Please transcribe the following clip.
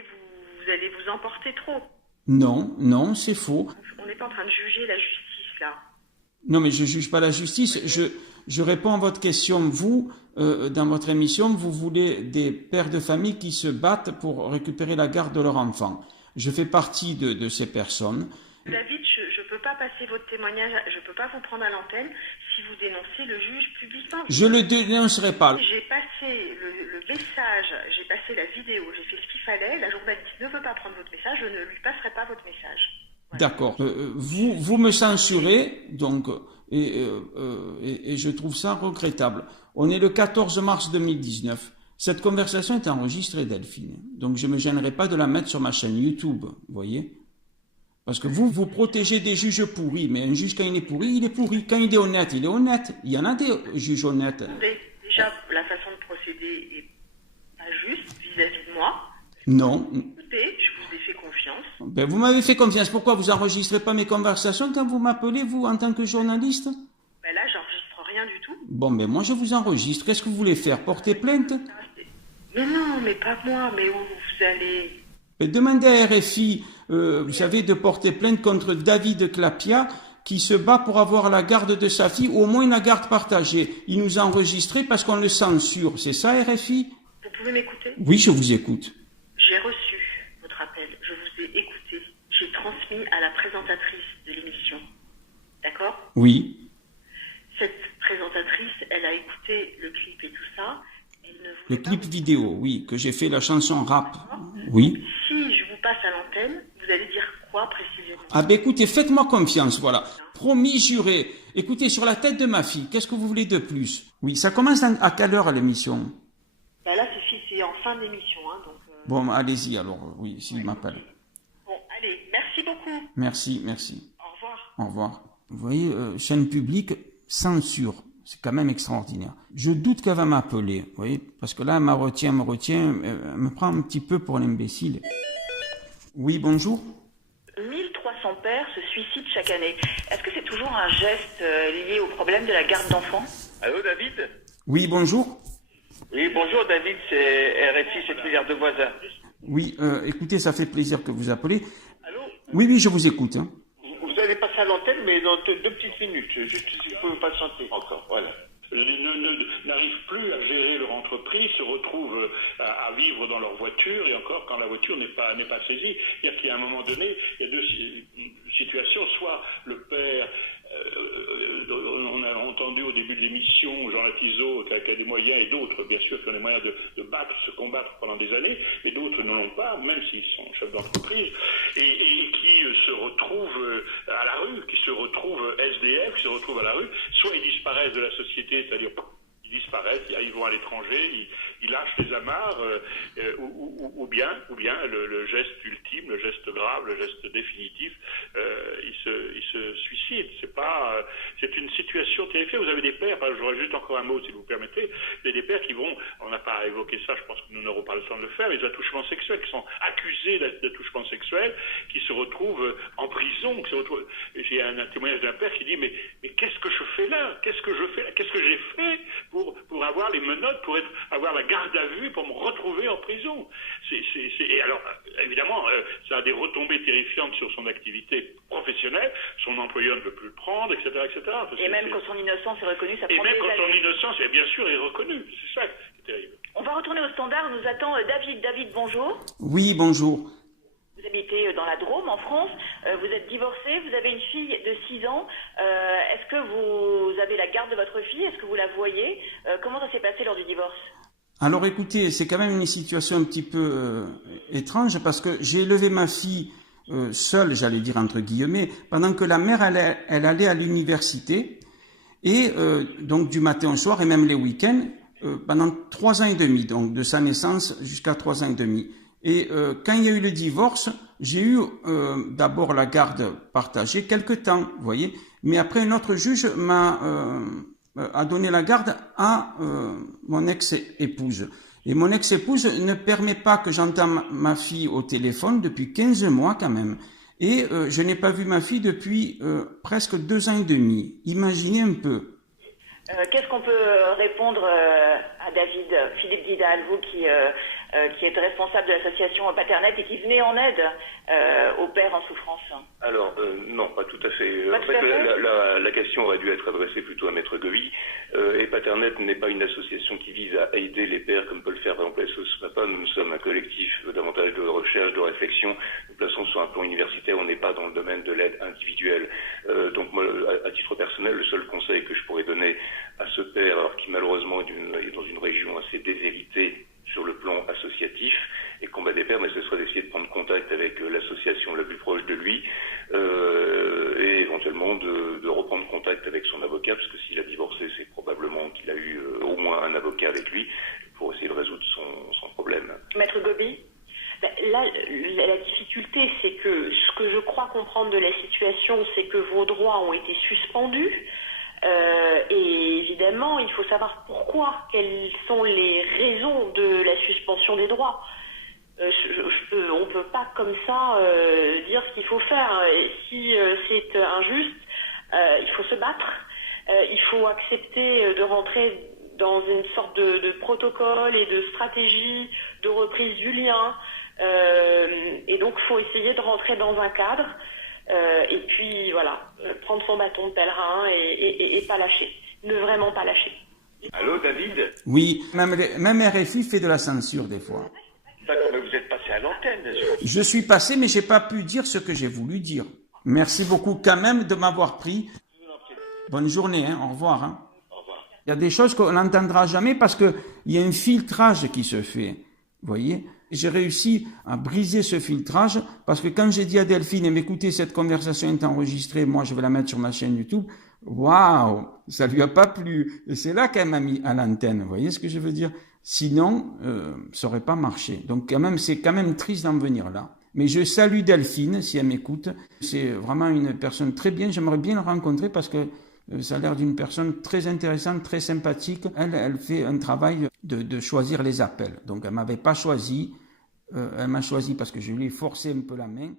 vous allez vous emporter trop. Non, non, c'est faux. On n'est pas en train de juger la justice, là. Non, mais je juge pas la justice. Je réponds à votre question. Vous, dans votre émission, vous voulez des pères de famille qui se battent pour récupérer la garde de leur enfant. Je fais partie de ces personnes. David, je ne peux pas passer votre témoignage, je ne peux pas vous prendre à l'antenne si vous dénoncez le juge publiquement. Je le dénoncerai pas. J'ai passé le message, j'ai passé la vidéo, j'ai fait ce qu'il fallait. La journaliste ne veut pas prendre votre message, je ne lui passerai pas votre message. Voilà. D'accord. Vous me censurez, donc, et je trouve ça regrettable. On est le 14 mars 2019. Cette conversation est enregistrée, Delphine. Donc, je ne me gênerai pas de la mettre sur ma chaîne YouTube, vous voyez? Parce que vous protégez des juges pourris, mais un juge, quand il est pourri, il est pourri. Quand il est honnête, il est honnête. Il y en a des juges honnêtes. Déjà, la façon de procéder est pas juste vis-à-vis de moi. Non. Écoutez, je vous ai fait confiance. Ben, vous m'avez fait confiance. Pourquoi vous enregistrez pas mes conversations quand vous m'appelez, vous, en tant que journaliste? Ben là, j'enregistre rien du tout. Bon, ben moi, je vous enregistre. Qu'est-ce que vous voulez faire? Porter plainte? Mais non, mais pas moi. Mais où vous allez... Demandez à RFI, vous savez, de porter plainte contre David Clapia, qui se bat pour avoir la garde de sa fille, ou au moins la garde partagée. Il nous a enregistré parce qu'on le censure. C'est ça, RFI? Vous pouvez m'écouter? Oui, je vous écoute. J'ai reçu votre appel. Je vous ai écouté. J'ai transmis à la présentatrice de l'émission. D'accord? Oui. Cette présentatrice, elle a écouté le clip et tout ça. Le clip vidéo, oui, que j'ai fait la chanson rap. Oui. Si je vous passe à l'antenne, vous allez dire quoi précisément? Ah ben écoutez, faites-moi confiance, voilà. Promis, juré. Écoutez, sur la tête de ma fille, qu'est-ce que vous voulez de plus? Oui, ça commence à quelle heure l'émission? Ben là, c'est en fin d'émission, hein, donc... Bon, allez-y alors, oui, s'il m'appelle. Bon, allez, merci beaucoup. Merci, merci. Au revoir. Au revoir. Vous voyez, chaîne publique, censure. C'est quand même extraordinaire. Je doute qu'elle va m'appeler, vous voyez, parce que là, elle me retient, elle me prend un petit peu pour l'imbécile. Oui, bonjour. 1300 pères se suicident chaque année. Est-ce que c'est toujours un geste lié au problème de la garde d'enfants? Allô, David? Oui, bonjour. Oui, bonjour, David, c'est RFI, c'est Plaisir de Voisin. Oui, écoutez, ça fait plaisir que vous appelez. Allô? Oui, je vous écoute. Hein. Vous allez passer à l'antenne, mais dans 2 petites minutes, juste si vous pouvez patienter encore, voilà. N'arrivent plus à gérer leur entreprise, se retrouvent à vivre dans leur voiture, et encore quand la voiture n'est pas saisie. C'est-à-dire qu'il y a un moment donné, il y a 2 situations, soit le père, on a entendu au début de l'émission Jean Latizeau qui a des moyens, et d'autres bien sûr qui ont les moyens de se combattre pendant des années, mais d'autres ne l'ont pas, même s'ils sont chefs d'entreprise, et qui se retrouvent à la rue, qui se retrouvent SDF, qui se retrouvent à la rue, soit ils disparaissent de la société, c'est-à-dire ils disparaissent, ils vont à l'étranger, ils lâchent les amarres, ou bien le geste ultime, le geste grave, le geste définitif, ils se suicident. C'est une situation terrifiante. Vous avez des pères, j'aurais juste encore un mot si vous permettez, des pères qui vont, on n'a pas évoqué ça, je pense que nous n'aurons pas le temps de le faire, mais des attouchements sexuels, qui sont accusés d'attouchements sexuels, qui se retrouvent en prison. J'ai un témoignage d'un père qui dit mais qu'est-ce que je fais là? Qu'est-ce que je fais là? Qu'est-ce que j'ai fait pour avoir les menottes, pour avoir la garde à vue, pour me retrouver en prison? Et alors, évidemment, ça a des retombées terrifiantes sur son activité professionnelle, son employeur ne veut plus le prendre, etc. Et même quand son innocence est reconnue, ça prend des années. Et même quand son innocence, bien sûr, est reconnue. C'est ça qui est terrible. On va retourner au standard, où nous attend David. David, bonjour. Oui, bonjour. Vous habitez dans la Drôme, en France. Vous êtes divorcé, vous avez une fille de 6 ans. Est-ce que vous avez la garde de votre fille? Est-ce que vous la voyez? Comment ça s'est passé lors du divorce? Alors écoutez, c'est quand même une situation un petit peu étrange, parce que j'ai élevé ma fille seule, j'allais dire entre guillemets, pendant que la mère elle allait à l'université, et donc du matin au soir, et même les week-ends, pendant 3 ans et demi, donc de sa naissance jusqu'à 3 ans et demi. Et quand il y a eu le divorce, j'ai eu d'abord la garde partagée quelque temps, vous voyez, mais après un autre juge a donné la garde à mon ex-épouse. Et mon ex-épouse ne permet pas que j'entende ma fille au téléphone depuis 15 mois quand même. Et je n'ai pas vu ma fille depuis presque 2 ans et demi. Imaginez un peu. Qu'est-ce qu'on peut répondre à David, Philippe Didal, vous qui qui est responsable de l'association Paternet et qui venait en aide aux pères en souffrance. Alors, non, pas tout à fait. Pas En tout fait, à fait. la question aurait dû être adressée plutôt à Maître Govy. Et Paternet n'est pas une association qui vise à aider les pères comme peut le faire par exemple SOS Papa. Nous sommes un collectif davantage de recherche, de réflexion. Nous plaçons sur un plan universitaire, on n'est pas dans le domaine de l'aide individuelle. Donc moi, à titre personnel, le seul conseil que je pourrais donner à ce père, alors qui malheureusement est dans une région assez déshéritée sur le plan associatif et combat des pères, mais ce serait d'essayer de prendre contact avec l'association la plus proche de lui et éventuellement de reprendre contact avec son avocat, parce que s'il a divorcé, c'est probablement qu'il a eu au moins un avocat avec lui pour essayer de résoudre son problème. Maître Govy? Là, la difficulté, c'est que ce que je crois comprendre de la situation, c'est que vos droits ont été suspendus. Et évidemment, il faut savoir pourquoi, quelles sont les raisons de la suspension des droits. On ne peut pas comme ça dire ce qu'il faut faire. Et si c'est injuste, il faut se battre. Il faut accepter de rentrer dans une sorte de protocole et de stratégie de reprise du lien. Et donc, il faut essayer de rentrer dans un cadre. Et puis, voilà, prendre son bâton de pèlerin et pas lâcher. Ne vraiment pas lâcher. Allô, David? Oui, même RFI fait de la censure des fois. D'accord, mais vous êtes passé à l'antenne. Je suis passé, mais j'ai pas pu dire ce que j'ai voulu dire. Merci beaucoup quand même de m'avoir pris. Bonne journée, hein, au revoir. Hein. Au revoir. Il y a des choses qu'on n'entendra jamais parce qu'il y a un filtrage qui se fait. Vous voyez? J'ai réussi à briser ce filtrage parce que quand j'ai dit à Delphine, écoutez, cette conversation est enregistrée, moi je vais la mettre sur ma chaîne YouTube, waouh, ça lui a pas plu. Et c'est là qu'elle m'a mis à l'antenne. Vous voyez ce que je veux dire? Sinon, ça aurait pas marché. Donc quand même, c'est quand même triste d'en venir là. Mais je salue Delphine si elle m'écoute. C'est vraiment une personne très bien. J'aimerais bien la rencontrer parce que ça a l'air d'une personne très intéressante, très sympathique. Elle fait un travail de choisir les appels. Donc elle m'avait pas choisi. Elle m'a choisi parce que je lui ai forcé un peu la main.